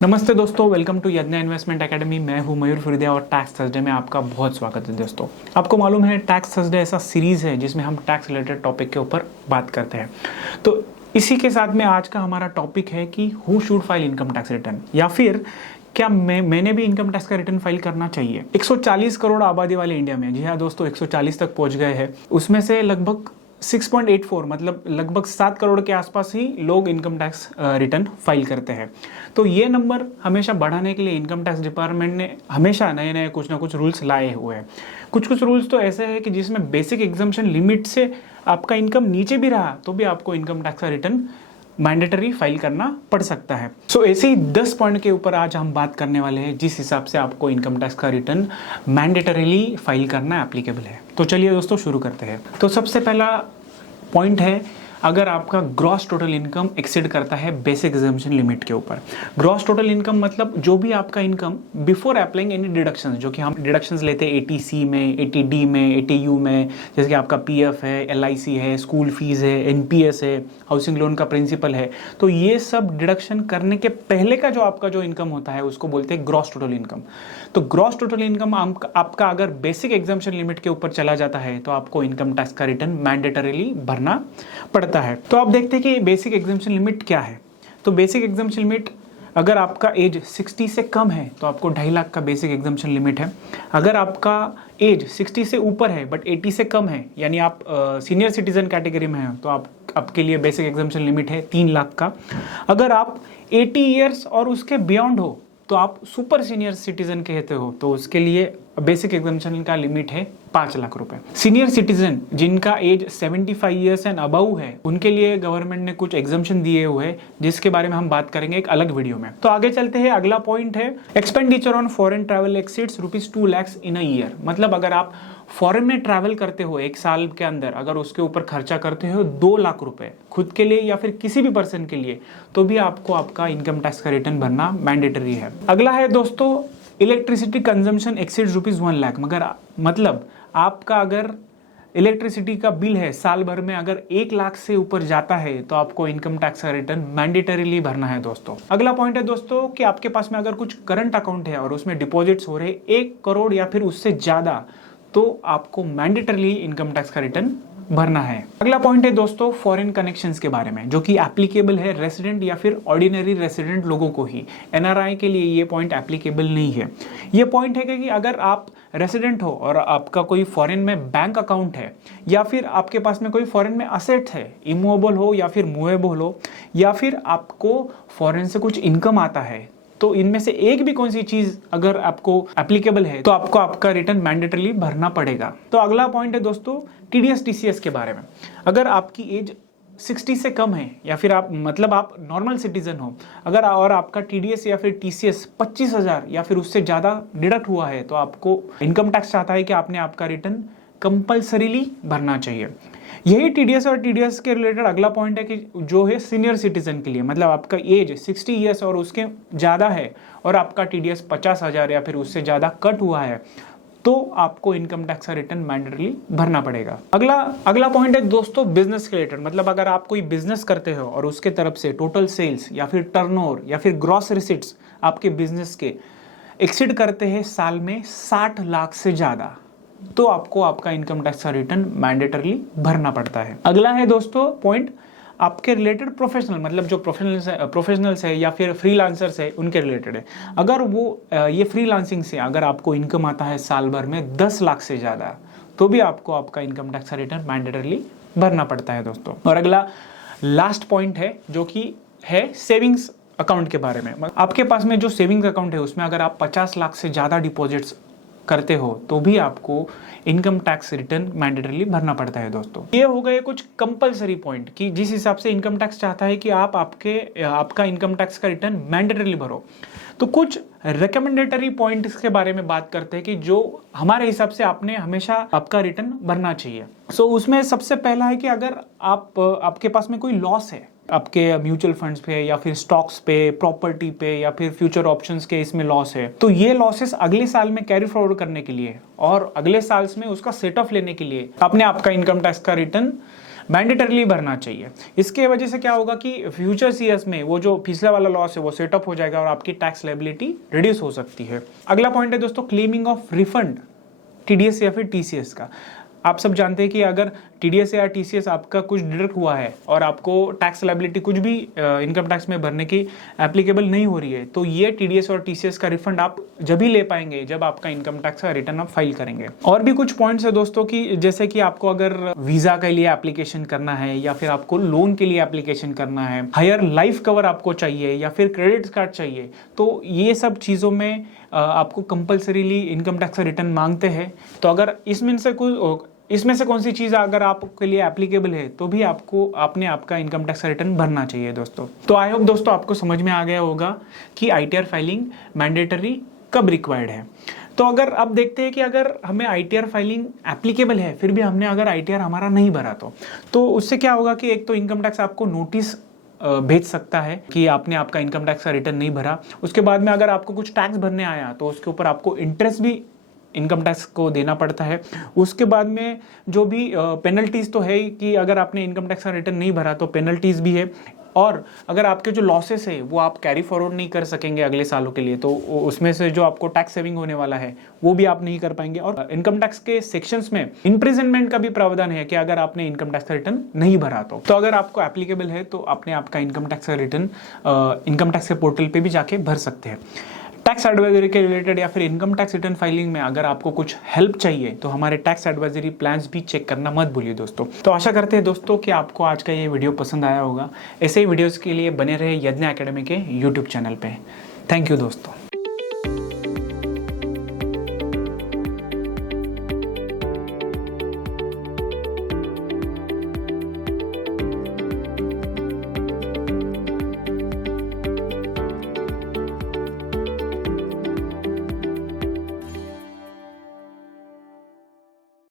नमस्ते दोस्तों, welcome to यज्ञ इन्वेस्टमेंट एकेडमी। मैं हूं मयूर फरीदिया और टैक्स थर्सडे में आपका बहुत स्वागत है। दोस्तों, आपको मालूम है टैक्स थर्सडे ऐसा सीरीज है जिसमें हम टैक्स रिलेटेड टॉपिक के ऊपर बात करते हैं। तो इसी के साथ में आज का हमारा टॉपिक है कि who should file income tax return, या फिर क्या मैंने भी इनकम टैक्स का रिटर्न फाइल करना चाहिए। 140 करोड़ आबादी वाले इंडिया में, जी हाँ दोस्तों, 140 तक पहुंच गए हैं। उसमें से लगभग 6.84 मतलब लगभग 7 करोड़ के आसपास ही लोग इनकम टैक्स रिटर्न फाइल करते हैं। तो ये नंबर हमेशा बढ़ाने के लिए इनकम टैक्स डिपार्टमेंट ने हमेशा नए नए कुछ ना कुछ रूल्स लाए हुए हैं। कुछ रूल्स तो ऐसे हैं कि जिसमें बेसिक एग्जम्पशन लिमिट से आपका इनकम नीचे भी रहा तो भी आपको इनकम टैक्स का रिटर्न मैंडेटरी फाइल करना पड़ सकता है। ऐसे ही 10 पॉइंट के ऊपर आज हम बात करने वाले हैं जिस हिसाब से आपको इनकम टैक्स का रिटर्न मैंडेटरीली फाइल करना एप्लीकेबल है। तो चलिए दोस्तों शुरू करते हैं। तो सबसे पहला पॉइंट है, अगर आपका ग्रॉस टोटल इनकम एक्सीड करता है बेसिक एग्जम्पशन लिमिट के ऊपर। ग्रॉस टोटल इनकम मतलब जो भी आपका income before applying any deductions, जो कि हम डिडक्शंस लेते हैं 80C में, 80D में, 80U में, जैसे कि आपका PF है, LIC है, स्कूल फीस है, NPS है, हाउसिंग लोन का प्रिंसिपल है। तो ये सब डिडक्शन करने के पहले का जो आपका जो इनकम होता है उसको बोलते हैं ग्रॉस टोटल इनकम। तो ग्रॉस टोटल इनकम आपका अगर बेसिक एग्जम्पशन लिमिट के ऊपर चला जाता है तो आपको इनकम टैक्स का रिटर्न मैंडेटरीली भरना पड़ता है। तो आप देखते हैं कि बेसिक एग्जम्पशन लिमिट क्या है। तो बेसिक एग्जम्पशन लिमिट, अगर आपका एज 60 से कम है तो आपको 2.5 लाख का बेसिक एग्जम्पशन लिमिट है। अगर आपका एज 60 से ऊपर है बट 80 से कम है, यानी आप सीनियर सिटीजन कैटेगरी में हैं, तो आपके लिए बेसिक एग्जम्पशन लिमिट है 3 लाख का। अगर आप 80 ईयर्स और उसके बियॉन्ड हो तो आप सुपर सीनियर सिटीजन कहते हो, तो उसके लिए बेसिक एग्जम्पशन का लिमिट है 5 लाख रुपए। सीनियर सिटीजन जिनका एज 75 ईयर्स एंड अबव है उनके लिए गवर्नमेंट ने कुछ एग्जम्पशन दिए हुए हैं जिसके बारे में हम बात करेंगे एक अलग वीडियो में। तो आगे चलते हैं। अगला पॉइंट है, expenditure on foreign travel exceeds ₹2 lakh in a year. मतलब अगर आप फॉरेन में ट्रैवल करते हो एक साल के अंदर, अगर उसके ऊपर खर्चा करते हो 2 लाख रुपए खुद के लिए या फिर किसी भी पर्सन के लिए, तो भी आपको आपका इनकम टैक्स का रिटर्न भरना मैंडेटरी है। अगला है दोस्तों, इलेक्ट्रिसिटी कंजम्पशन एक्सीड्स ₹1 लाख। मगर मतलब आपका अगर इलेक्ट्रिसिटी का बिल है साल भर में अगर 1 लाख से ऊपर जाता है तो आपको इनकम टैक्स का रिटर्न मैंडेटरीली भरना है दोस्तों। अगला पॉइंट है दोस्तों कि आपके पास में अगर कुछ करंट अकाउंट है और उसमें डिपॉजिट्स हो रहे 1 करोड़ या फिर उससे ज्यादा, तो आपको मैंडेटरीली इनकम टैक्स का रिटर्न भरना है। अगला पॉइंट है दोस्तों फॉरेन कनेक्शंस के बारे में, जो कि एप्लीकेबल है रेसिडेंट या फिर ऑर्डिनरी रेसिडेंट लोगों को ही। NRI के लिए ये पॉइंट एप्लीकेबल नहीं है। ये पॉइंट है कि अगर आप रेसिडेंट हो और आपका कोई फॉरेन में बैंक अकाउंट है, या फिर आपके पास में कोई फॉरेन में असेट है, इमूवेबल हो या फिर मूवेबल हो, या फिर आपको फॉरेन से कुछ इनकम आता है, तो इनमें से एक भी कौन सी चीज अगर आपको एप्लीकेबल है तो आपको आपका रिटर्न मैंडेटरीली भरना पड़ेगा। तो अगला पॉइंट है दोस्तों TDS TCS के बारे में। अगर आपकी एज 60 से कम है या फिर आप नॉर्मल सिटीजन हो, अगर और आपका TDS या फिर TCS 25,000 या फिर उससे ज्यादा डिडक्ट हुआ है, तो आपको इनकम टैक्स चाहता है कि आपने आपका रिटर्न कंपल्सरीली भरना चाहिए। यही TDS और TDS के रिलेटेड अगला पॉइंट है कि जो है सीनियर सिटीजन के लिए, मतलब आपका एज 60 ईयर्स और उसके ज़्यादा है और आपका TDS 50,000 या फिर उससे ज़्यादा कट हुआ है, तो आपको इनकम टैक्स का रिटर्न मैंडेटरी भरना पड़ेगा। अगला पॉइंट है दोस्तों बिजनेस के रिलेटेड। मतलब अगर आप कोई बिजनेस करते हो और उसके तरफ से टोटल सेल्स या फिर टर्नओवर या फिर ग्रॉस रिसिट्स आपके बिजनेस के एक्सीड करते हैं साल में 60 लाख से ज़्यादा, तो आपको आपका इनकम टैक्स का रिटर्न मैंडेटरली भरना पड़ता है। अगला है दोस्तों पॉइंट आपके रिलेटेड प्रोफेशनल, मतलब जो प्रोफेशनल्स है या फिर फ्रीलांसर्स है उनके रिलेटेड है। अगर वो ये फ्रीलांसिंग से अगर आपको इनकम आता है साल भर में 10 लाख से ज़्यादा, तो भी आपको आपका इनकम टैक्स का रिटर्न मैंडेटरली भरना पड़ता है दोस्तों। और अगला लास्ट पॉइंट है जो कि है सेविंग्स अकाउंट के बारे में। आपके पास में जो सेविंग्स अकाउंट है उसमें अगर आप 50 लाख से ज़्यादा डिपॉजिट्स करते हो तो भी आपको इनकम टैक्स रिटर्न मैंडेटरीली भरना पड़ता है दोस्तों। ये हो गए कुछ कंपलसरी पॉइंट कि जिस हिसाब से इनकम टैक्स चाहता है कि आप आपका इनकम टैक्स का रिटर्न मैंडेटरीली भरो। तो कुछ रिकमेंडेटरी पॉइंट्स के बारे में बात करते हैं कि जो हमारे हिसाब से आपने हमेशा आपका रिटर्न भरना चाहिए। उसमें सबसे पहला है कि अगर आपके पास में कोई लॉस है आपके म्यूचुअल फंड्स पे या फिर स्टॉक्स पे, प्रॉपर्टी पे या फिर फ्यूचर ऑप्शंस के इसमें लॉस है, तो ये लॉसेस अगले साल में कैरी फॉरवर्ड करने के लिए और अगले साल में उसका सेट ऑफ लेने के लिए आपने आपका इनकम टैक्स का रिटर्न मैंडेटरली भरना चाहिए। इसके वजह से क्या होगा कि फ्यूचर ईयर्स में वो जो पिछला वाला लॉस है वो सेटअप हो जाएगा और आपकी टैक्स लायबिलिटी रिड्यूस हो सकती है। अगला पॉइंट है दोस्तों क्लेमिंग ऑफ रिफंड टीडीएस या फिर टीसीएस का। आप सब जानते हैं कि अगर टीडीएस या टीसीएस आपका कुछ डिडक्ट हुआ है और आपको टैक्स लायबिलिटी कुछ भी इनकम टैक्स में भरने की एप्लीकेबल नहीं हो रही है, तो ये टीडीएस और टीसीएस का रिफंड आप जब ही ले पाएंगे जब आपका इनकम टैक्स का रिटर्न आप फाइल करेंगे। और भी कुछ पॉइंट्स है दोस्तों कि जैसे कि आपको अगर वीजा के लिए एप्लीकेशन करना है या फिर आपको लोन के लिए एप्लीकेशन करना है, हायर लाइफ कवर आपको चाहिए या फिर क्रेडिट कार्ड चाहिए, तो ये सब चीज़ों में आपको कंपल्सरीली इनकम टैक्स का रिटर्न मांगते हैं। तो अगर इसमें से कौन सी चीज़ अगर आपके लिए एप्लीकेबल है तो भी आपने आपका इनकम टैक्स का रिटर्न भरना चाहिए दोस्तों। तो आई होप दोस्तों आपको समझ में आ गया होगा कि आईटीआर फाइलिंग मैंडेटरी कब रिक्वायर्ड है। तो अगर अब देखते हैं कि अगर हमें आईटीआर फाइलिंग एप्लीकेबल है फिर भी हमने अगर आईटीआर हमारा नहीं भरा तो उससे क्या होगा कि एक तो इनकम टैक्स आपको नोटिस भेज सकता है कि आपने आपका इनकम टैक्स का रिटर्न नहीं भरा। उसके बाद में अगर आपको कुछ टैक्स भरने आया तो उसके ऊपर आपको इंटरेस्ट भी इनकम टैक्स को देना पड़ता है। उसके बाद में जो भी पेनल्टीज तो है कि अगर आपने इनकम टैक्स का रिटर्न नहीं भरा तो पेनल्टीज भी है। और अगर आपके जो लॉसेस है वो आप कैरी फॉरवर्ड नहीं कर सकेंगे अगले सालों के लिए, तो उसमें से जो आपको टैक्स सेविंग होने वाला है वो भी आप नहीं कर पाएंगे। और इनकम टैक्स के सेक्शंस में इम्प्रिजनमेंट का भी प्रावधान है कि अगर आपने इनकम टैक्स का रिटर्न नहीं भरा तो अगर आपको एप्लीकेबल है तो आपने आपका इनकम टैक्स का रिटर्न इनकम टैक्स के पोर्टल पर भी जाके भर सकते हैं। टैक्स एडवाइजरी के रिलेटेड या फिर इनकम टैक्स रिटर्न फाइलिंग में अगर आपको कुछ हेल्प चाहिए तो हमारे टैक्स एडवाइजरी प्लान्स भी चेक करना मत भूलिए दोस्तों। तो आशा करते हैं दोस्तों कि आपको आज का ये वीडियो पसंद आया होगा। ऐसे ही वीडियोस के लिए बने रहे यज्ञ एकेडमी के यूट्यूब चैनल पे। थैंक यू दोस्तों।